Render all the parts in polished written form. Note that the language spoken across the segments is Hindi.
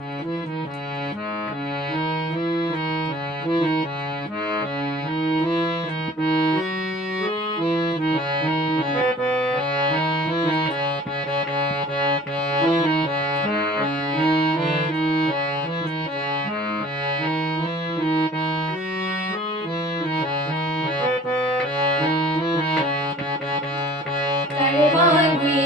करवांगे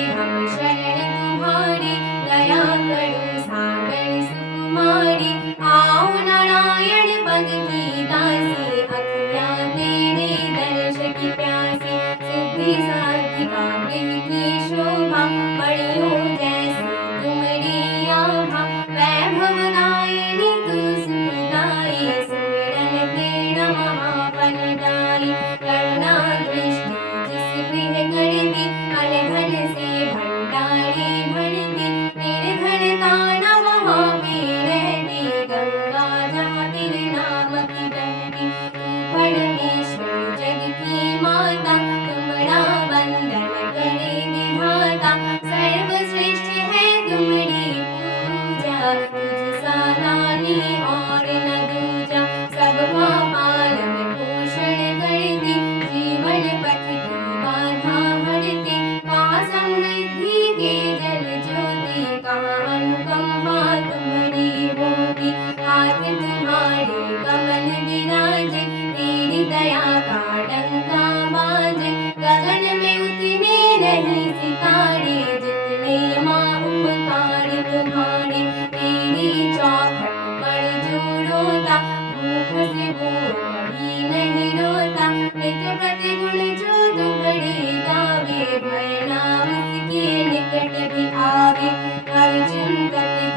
हम शरण तुम्हारी, दया करो सागर सुकुमारी। आओ नारायण पद की दासी, अखियाँ तेरे दर्श की प्यासी। सिद्धि साधिका गृह की शोभा, मणियों जैसी तुमरी आभा। वैभव दायिनी तू सुखदाई, सुमिरन तेरा महाफलदाई। करुणा दृष्टि जिस गृह करती, अनधन से भंडारी भरती। निर्धनता न वहाँ पे रहती, गंगा जहाँ तेरे नाम की बहती। तू परमेश्वरी जग की माता, तुम्हारा वंदन करे विधाता। सर्वश्रेष्ठ है तुम्हारी पूजा, तुझ सा दानी और न दूजा। सबका पालन पोषण करती, जीवन पथ की बाधा हरती। कहाँ समृद्धि के जल ज्योति, कहाँ अनुकंपा तुम्हारी होती। हाथ तुम्हारे कमल विराजे, तेरी दया का डंका बाजे। गगन में उतने नहीं सितारे, जितने माँ उपकार तुम्हारे। तेरी चौखट पर जो रोता, भूख से वो कभी नहीं रोता। नित्य प्रतिगुण जो तुम्हारे गावे, भय नाम इसके निकट भी आवे। हर चिंतक की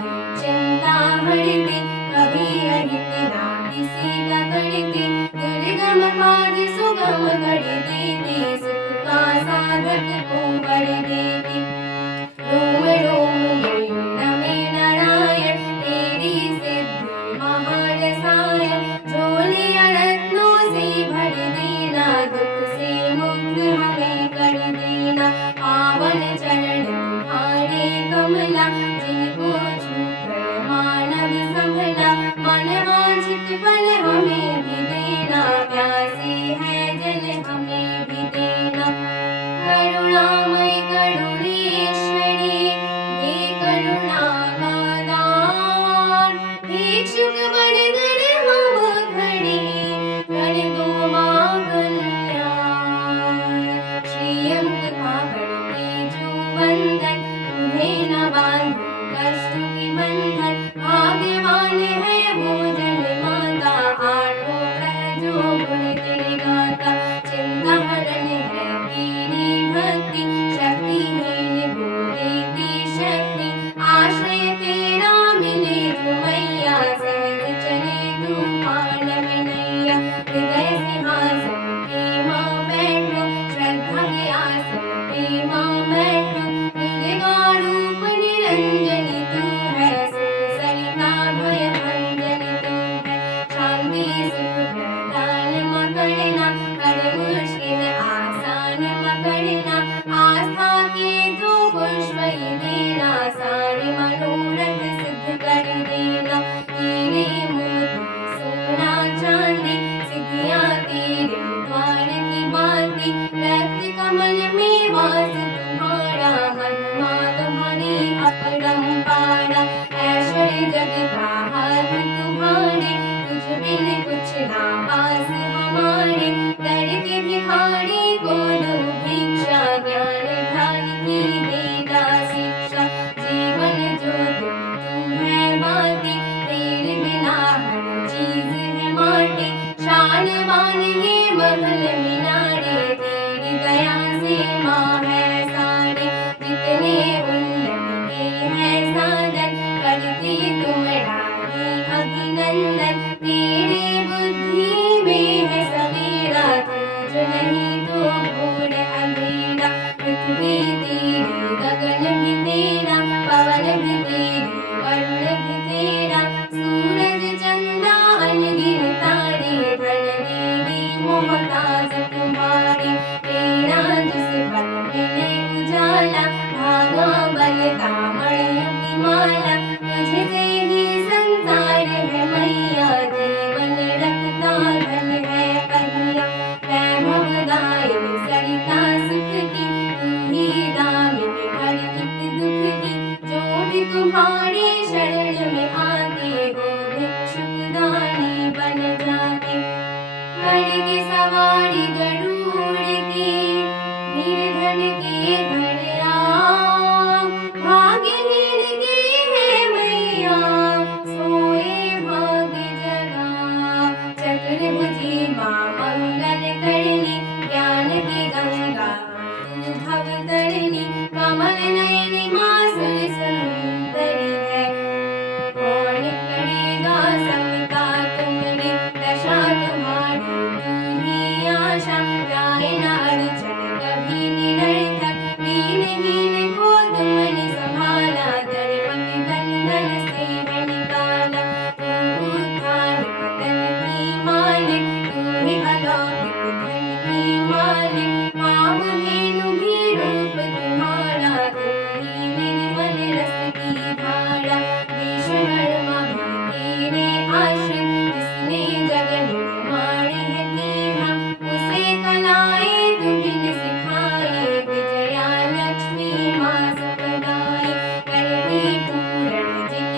चिंता हरते, कभी अहित ना किसी का करते। दुर्गम कार्य सुगम कर देते, सुख का साधक को वर देते। रोम रोम में नमे नारायण, तेरी सिद्धि महारसायन। झोलियाँ रत्नों से भर देना, दुख से मुक्त हमें कर देना। पावन चरण तुम्हारे कमला, जिनको छूकर मानव संभला। मन वांछित फल हमें भी देना, प्यासे है जल हमें भी देना। करुणामय करुणेश्वरी, हे करुणा का दान। भिक्षुक बनकर हम खड़े, कर दो माँ कल्याण। श्रीअंक का करते जो बंधन, उन्हें न बांधो कष्ट के बंधन। भाग्यवान है वो जन माता, आठों प्रहर जो गुण तेरे गाता। चिंता हरण है तेरी भक्ति, शक्तिहीन को देती शक्ति। आश्रय तेरा मिले जो मैया, सहज चले तूफान में नैया। हृदय सिंहासन पे माँ बैठो, श्रद्धा के आसन पे माँ बैठो। दुर्गा रूप निरंजनी तू है, सुख सरिता भय भंजन तू है। शांति सुख प्रदान माँ करना, कर मुश्किल आसान माँ करना। आस्था के जो पुष्प ही देना, सारे मनोरथ सिद्ध कर देना। हीरे मोती सोना चांदी, सिद्धियाँ तेरे द्वार की बाती। रक्त कमल में वास तुम्हारा, महिमा तुम्हारी अपरंपारा। ऐश्वर्य जग का हाथ तुम्हारे, तुझ बिन कुछ ना पास हमारे। डरते भिखारी को दो भिक्षा, ज्ञान ध्यान की वेदा शिक्षा। जीवन ज्योति तू है बाती, तेरे बिना हर चीज है माटी। शान बान ये महल मीनारे, तेरी दया से माँ है सारे। जितने उन्नति के हैं साधन, करती तुमरा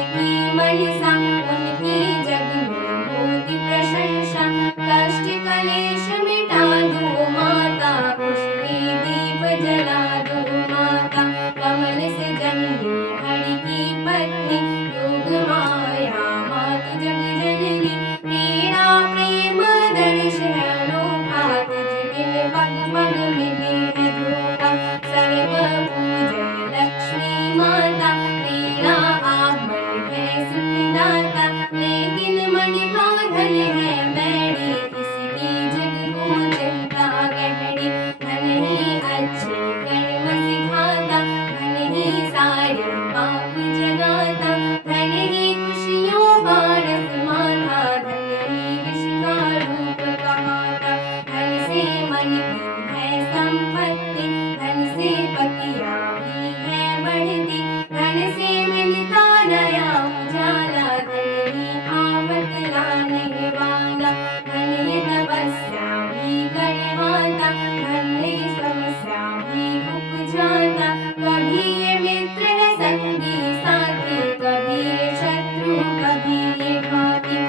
की मनसा, उनकी जग में होती प्रशंसा। कष्ट कलेश मिटा दो माता, पुष्टि दीप जला दो माता। कमल से जन्मी हरि की पत्नी, योग माया मातु जग जननी। तेरा प्रेम दर्श है अनोखा, तुझ बिन पग पग मिले है धोखा। सर्व पूजन लक्ष्मी माता, तेरा आगमन है सुखदाता। लेकिन मन का धन है मैडी, इसकी जग को चिंता गहरी। धन ही अच्छे कर्म सिखाता, धन ही सारे पाप जगाता। धन ही खुशियों का रस माता, धन ही विष का रूप कहाता। धन से मन की है संपत्ति, धन से पतिया भी है बढ़ती। धन से मिलता नया उजाला, धन ही आफत लाने वाला। धन ही तपस्या भी करवाता, धन ही समस्या भी उपजाता। कभी ये मित्र है संगी साथी, कभी ये शत्रु, कभी ये घाती।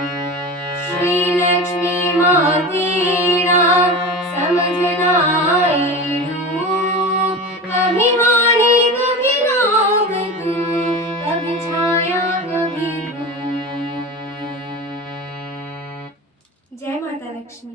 श्री लक्ष्मी माँ तेरा समझना आए रूप, कभी वाणी कभी नाम तू, कभी छाया कभी धूप। जय माता लक्ष्मी।